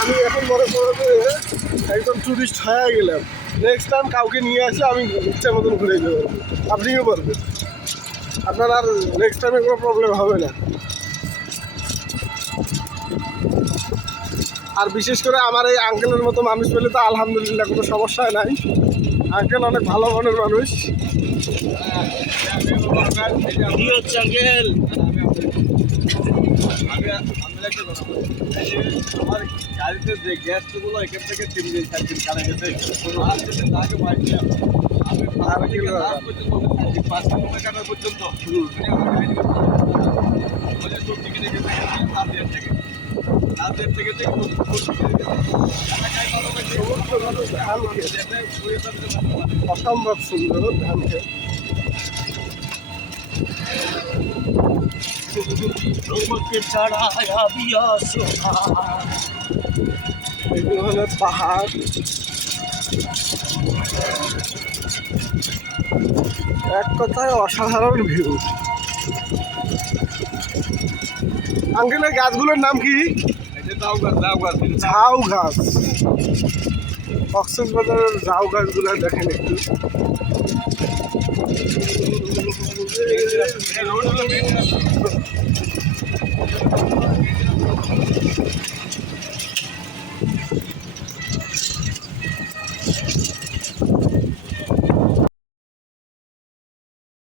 আমি এখন মনে করো যে একদম টুরিস্ট হয়ে গেলাম। নেক্সট টাইম কাউকে নিয়ে আসলে আমি ইচ্ছার মতন ঘুরে যেতে পারবো, আপনিও পারবেন। আপনার আর নেক্সট টাইমে কোনো প্রবলেম হবে না। আর বিশেষ করে আমার এই আঙ্কেলের মতো মানুষ পেলে তো আলহামদুলিল্লাহ কোনো সমস্যাই নাই। আঙ্কেল অনেক ভালো মনের মানুষ। আমার গাড়িতে যে গ্যাসগুলো এখান থেকে 3 দিন 4 দিন কাটা গেছে, আর যদি তাকে বাইরে আমি 5 কিলোমিটার কাটা পর্যন্ত অসম্ভব সুন্দর ধান খেত। এগুলো হলো পাহাড়। এক কথায় অসাধারণ ভিউ। আঙ্কেলের গাছগুলোর নাম কি? ঝাউ গাছ। কক্সবাজারের ঝাউ গাছগুলো দেখেন একটু।